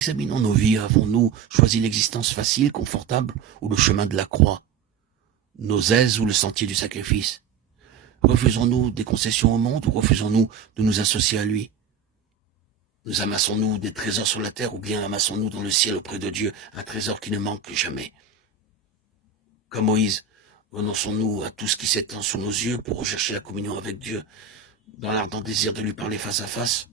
Examinons nos vies. Avons-nous choisi l'existence facile, confortable, ou le chemin de la croix? Nos aises ou le sentier du sacrifice? Refusons-nous des concessions au monde ou refusons-nous de nous associer à lui? Nous amassons-nous des trésors sur la terre ou bien amassons-nous dans le ciel auprès de Dieu un trésor qui ne manque jamais? Comme Moïse, renonçons-nous à tout ce qui s'étend sous nos yeux pour rechercher la communion avec Dieu dans l'ardent désir de lui parler face à face?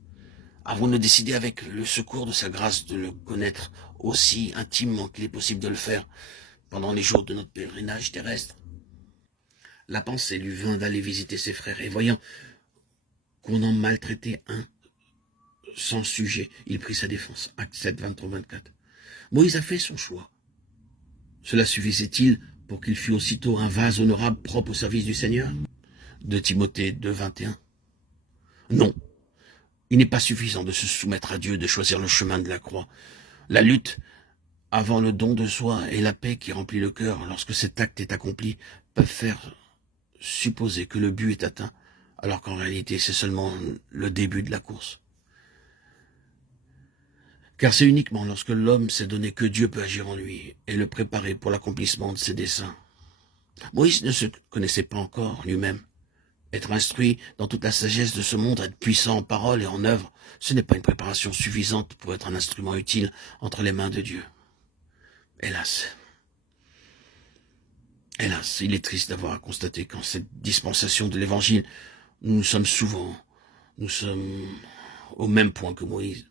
Avons-nous décidé avec le secours de sa grâce de le connaître aussi intimement qu'il est possible de le faire pendant les jours de notre pèlerinage terrestre? La pensée lui vint d'aller visiter ses frères et voyant qu'on en maltraitait un sans sujet, il prit sa défense. Acte 7, 23-24. Moïse a fait son choix. Cela suffisait-il pour qu'il fût aussitôt un vase honorable propre au service du Seigneur? De Timothée 2, 21. Non. Il n'est pas suffisant de se soumettre à Dieu, de choisir le chemin de la croix. La lutte avant le don de soi et la paix qui remplit le cœur lorsque cet acte est accompli peuvent faire supposer que le but est atteint, alors qu'en réalité c'est seulement le début de la course. Car c'est uniquement lorsque l'homme s'est donné que Dieu peut agir en lui et le préparer pour l'accomplissement de ses desseins. Moïse ne se connaissait pas encore lui-même. Être instruit dans toute la sagesse de ce monde, être puissant en parole et en œuvre, ce n'est pas une préparation suffisante pour être un instrument utile entre les mains de Dieu. Hélas. Hélas, il est triste d'avoir à constater qu'en cette dispensation de l'Évangile, nous sommes au même point que Moïse.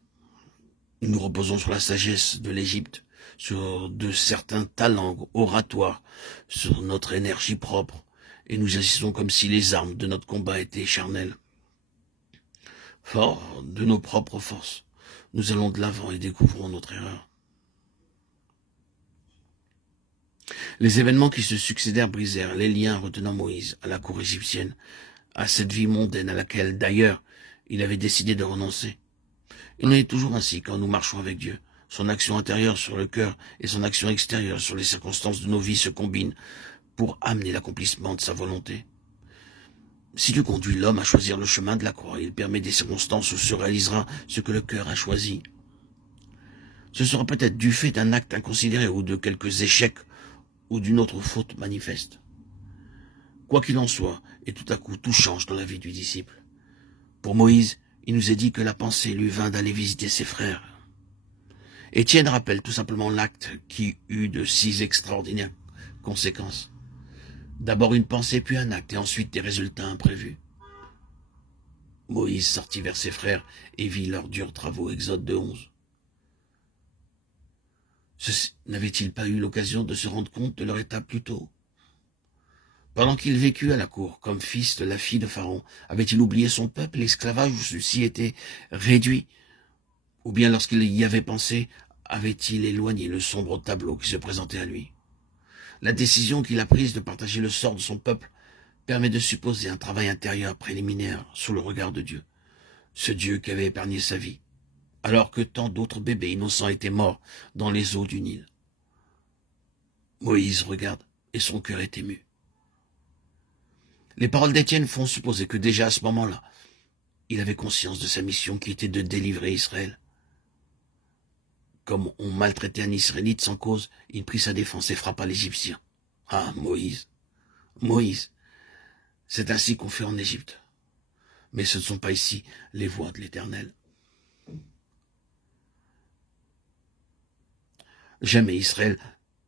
Nous reposons sur la sagesse de l'Égypte, sur de certains talents oratoires, sur notre énergie propre, et nous agissons comme si les armes de notre combat étaient charnelles. Forts de nos propres forces, nous allons de l'avant et découvrons notre erreur. Les événements qui se succédèrent brisèrent les liens retenant Moïse à la cour égyptienne, à cette vie mondaine à laquelle, d'ailleurs, il avait décidé de renoncer. Il en est toujours ainsi quand nous marchons avec Dieu. Son action intérieure sur le cœur et son action extérieure sur les circonstances de nos vies se combinent pour amener l'accomplissement de sa volonté. Si Dieu conduit l'homme à choisir le chemin de la croix, il permet des circonstances où se réalisera ce que le cœur a choisi. Ce sera peut-être du fait d'un acte inconsidéré ou de quelques échecs ou d'une autre faute manifeste. Quoi qu'il en soit, et tout à coup tout change dans la vie du disciple. Pour Moïse, il nous est dit que la pensée lui vint d'aller visiter ses frères. Étienne rappelle tout simplement l'acte qui eut de si extraordinaires conséquences. D'abord une pensée, puis un acte, et ensuite des résultats imprévus. Moïse sortit vers ses frères et vit leurs durs travaux, Exode 2:11. N'avait-il pas eu l'occasion de se rendre compte de leur état plus tôt? Pendant qu'il vécut à la cour, comme fils de la fille de Pharaon, avait-il oublié son peuple, l'esclavage où ceci était réduit? Ou bien lorsqu'il y avait pensé, avait-il éloigné le sombre tableau qui se présentait à lui? La décision qu'il a prise de partager le sort de son peuple permet de supposer un travail intérieur préliminaire sous le regard de Dieu, ce Dieu qui avait épargné sa vie, alors que tant d'autres bébés innocents étaient morts dans les eaux du Nil. Moïse regarde et son cœur est ému. Les paroles d'Étienne font supposer que déjà à ce moment-là, il avait conscience de sa mission qui était de délivrer Israël. Comme on maltraitait un Israélite sans cause, il prit sa défense et frappa l'Égyptien. Ah, Moïse, Moïse, c'est ainsi qu'on fait en Égypte. Mais ce ne sont pas ici les voies de l'Éternel. Jamais Israël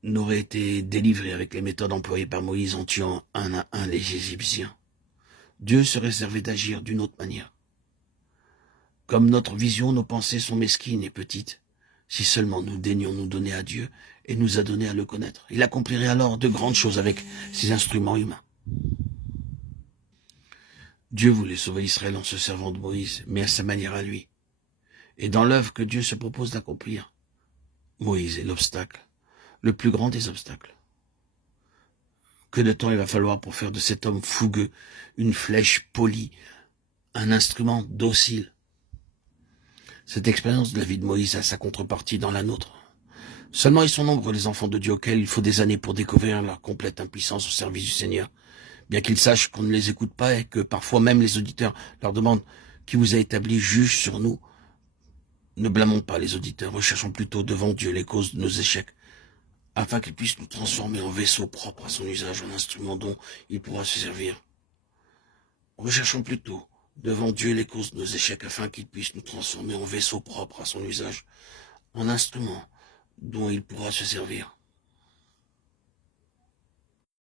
n'aurait été délivré avec les méthodes employées par Moïse en tuant un à un les Égyptiens. Dieu se réservait d'agir d'une autre manière. Comme notre vision, nos pensées sont mesquines et petites, si seulement nous daignions nous donner à Dieu et nous adonner à le connaître, il accomplirait alors de grandes choses avec ses instruments humains. Dieu voulait sauver Israël en se servant de Moïse, mais à sa manière à lui. Et dans l'œuvre que Dieu se propose d'accomplir, Moïse est l'obstacle, le plus grand des obstacles. Que de temps il va falloir pour faire de cet homme fougueux une flèche polie, un instrument docile. Cette expérience de la vie de Moïse a sa contrepartie dans la nôtre. Seulement ils sont nombreux les enfants de Dieu auxquels il faut des années pour découvrir leur complète impuissance au service du Seigneur. Bien qu'ils sachent qu'on ne les écoute pas et que parfois même les auditeurs leur demandent qui vous a établi juge sur nous. Ne blâmons pas les auditeurs, recherchons plutôt devant Dieu les causes de nos échecs, afin qu'il puisse nous transformer en vaisseau propre à son usage, en instrument dont il pourra se servir. Recherchons plutôt devant Dieu les causes de nos échecs, afin qu'il puisse nous transformer en vaisseau propre à son usage, en instrument dont il pourra se servir.